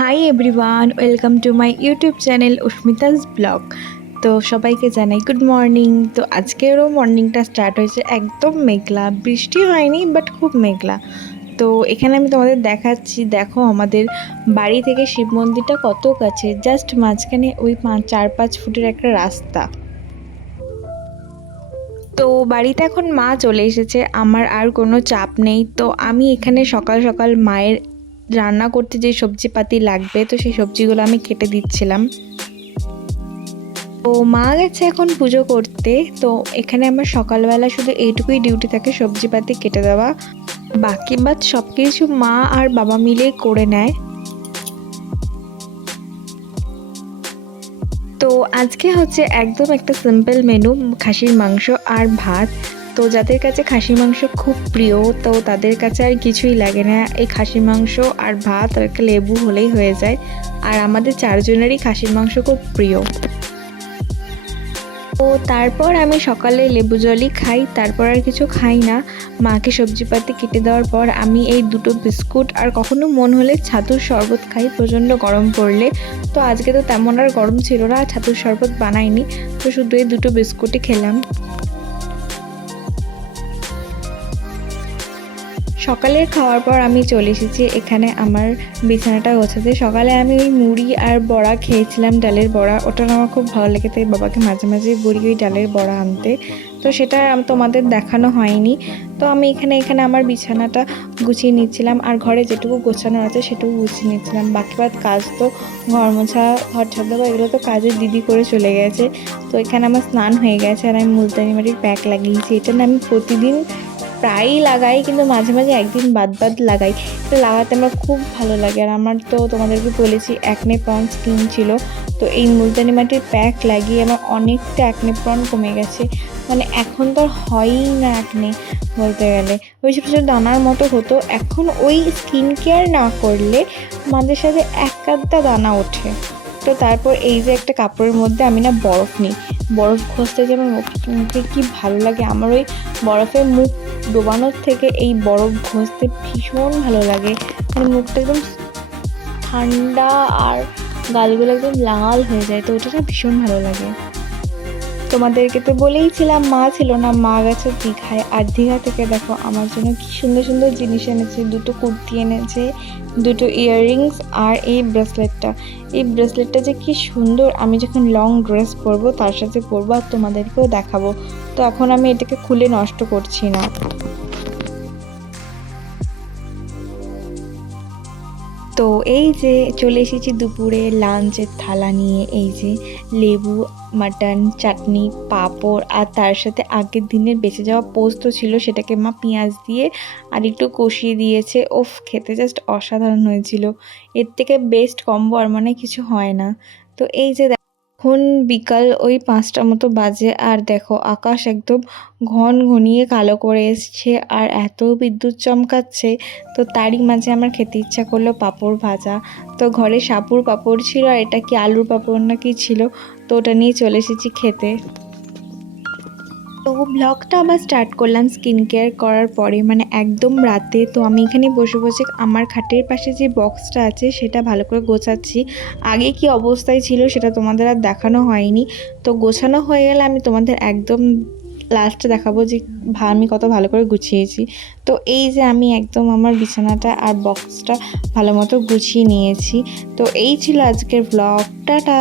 High everyone, welcome to my YouTube channel Usmita's blog. তো সবাইকে জানাই গুড মর্নিং। তো আজকেরও মর্নিংটা স্টার্ট হয়েছে একদম মেঘলা, বৃষ্টি হয়নি বাট খুব মেঘলা। তো এখানে আমি তোমাদের দেখাচ্ছি, দেখো আমাদের বাড়ি থেকে শিব মন্দিরটা কত কাছে, জাস্ট মাঝখানে ওই 4-5 ফুটের একটা রাস্তা। তো বাড়িতে এখন মা চলে এসেছে, আমার আর কোনো চাপ নেই। তো আমি এখানে সকাল সকাল মায়ের রান্না করতে যে সবজিপাতি লাগবে, তো সেই সবজিগুলো আমি কেটে দিচ্ছিলাম। তো মা গেছে এখন পুজো করতে। তো এখানে আমার সকালবেলা শুধু এইটুকুই ডিউটি থাকে, সবজিপাতি কেটে দেওয়া। বাকি বাদ সব কিছু মা আর বাবা মিলেই করে নেয়। তো আজকে হচ্ছে একদম একটা সিম্পল মেনু, খাসির মাংস আর ভাত। তো যাদের কাছে খাসির মাংস খুব প্রিয়, তো তাদের কাছে আর কিছুই লাগে না, এই খাসির মাংস আর ভাত আর একটা লেবু হলেই হয়ে যায়। আর আমাদের চারজনেরই খাসির মাংস খুব প্রিয়। তো তারপর আমি সকালে লেবু জলই খাই, তারপর আর কিছু খাই না। মাকে সবজিপাতি কেটে দেওয়ার পর আমি এই দুটো বিস্কুট আর কখনো মন হলে ছাতুর শরবত খাই প্রচণ্ড গরম পড়লে। তো আজকে তো তেমন আর গরম ছিল না, ছাতুর শরবত বানাইনি, তো শুধু এই দুটো বিস্কুটই খেলাম। সকালের খাওয়ার পর আমি চলে এসেছি এখানে আমার বিছানাটা গোছাতে। সকালে আমি ওই মুড়ি আর বড়া খেয়েছিলাম, ডালের বড়া, ওটা আমার খুব ভালো লেগে, তাই বাবাকে মাঝে মাঝে বলি ওই ডালের বড়া আনতে। তো সেটা তোমাদের দেখানো হয়নি। তো আমি এখানে আমার বিছানাটা গুছিয়ে নিচ্ছিলাম, আর ঘরে যেটুকু গোছানো আছে সেটুকু গুছিয়ে নিচ্ছিলাম। বাকি বাদ কাজ তো ঘর মোছা, ঘর ঝাড় দেওয়া, এগুলো তো কাজের দিদি করে চলে গেছে। তো এখানে আমার স্নান হয়ে গেছে আর আমি মুলতানি মাটির প্যাক লাগিয়েছি। এটা না আমি প্রতিদিন প্রায়ই লাগাই, কিন্তু মাঝে মাঝে একদিন বাদ বাদ লাগাই। এটা লাগাতে আমার খুব ভালো লাগে। আর আমার তো তোমাদেরকে বলেছি অ্যাকনে প্রন স্কিন ছিল, তো এই মুলতানি মাটির প্যাক লাগিয়ে আমার অনেকটা অ্যাকনে প্রন কমে গেছে। মানে এখন তো আর হয়ই না অ্যাকনে বলতে গেলে, ওই ছোটো ছোটো দানার মতো হতো, এখন ওই স্কিন কেয়ার না করলে মাঝে সাথে এক আধটা দানা ওঠে। তো তারপর এই যে একটা কাপড়ের মধ্যে আমি না বরফ নিই, বরফ ঘষতে যে আমার মুখে কী ভালো লাগে। আমার ওই বরফে মুখ ডোবানোর থেকে এই বরফ ঘষতে ভীষণ ভালো লাগে। মানে মুখটা একদম ঠান্ডা আর গালগুলো একদম লাল হয়ে যায়, তো ওটা না ভীষণ ভালো লাগে। তোমাদেরকে তো বলেইছিলাম মা ছিল না, মা গেছে দীঘায়। আর দীঘা থেকে দেখো আমার জন্য কি সুন্দর সুন্দর জিনিস এনেছে, দুটো কুর্তি এনেছে, দুটো ইয়াররিংস আর এই ব্রেসলেটটা। এই ব্রেসলেটটা যে কি সুন্দর, আমি যখন লং ড্রেস পরবো তার সাথে পরবো আর তোমাদেরকেও দেখাবো। তো এখন আমি এটাকে খুলে নষ্ট করছি না। তো এই যে চলে এসেছি দুপুরে লাঞ্চের থালা নিয়ে, এই যে লেবু, মাটন, চাটনি, পাঁপড়, আর তার সাথে আগের দিনের বেঁচে যাওয়া পোস্ত ছিল, সেটাকে মা পেঁয়াজ দিয়ে আর একটু কষিয়ে দিয়েছে। ওফ, খেতে জাস্ট অসাধারণ হয়েছিল। এর থেকে বেস্ট কম্বো আর মানে কিছু হয় না। তো এই যে এখন বিকাল ওই 5টা মতো বাজে, আর দেখো আকাশ একদম ঘনিয়ে কালো করে এসছে আর এত বিদ্যুৎ চমকাচ্ছে। তো তারই মাঝে আমার খেতে ইচ্ছা করলো পাঁপড় ভাজা। তো ঘরে সাপুর পাঁপড় ছিল, আর এটা কি আলুর পাঁপড় না কি ছিল, তো ওটা নিয়ে চলে এসেছি খেতে। তো ব্লগটা আবার স্টার্ট করলাম স্কিন কেয়ার করার পরে, মানে একদম রাতে। তো আমি এখানে বসে বসে আমার খাটের পাশে যে বক্সটা আছে সেটা ভালো করে গোছাচ্ছি। আগে কি অবস্থায় ছিল সেটা তোমাদের আর দেখানো হয়নি, তো গোছানো হয়ে গেলে আমি তোমাদের একদম লাস্টে দেখাবো যে আমি কত ভালো করে গুছিয়েছি। তো এই যে আমি একদম আমার বিছানাটা আর বক্সটা ভালো মতো গুছিয়ে নিয়েছি। তো এই ছিল আজকের ব্লগ, টাটা।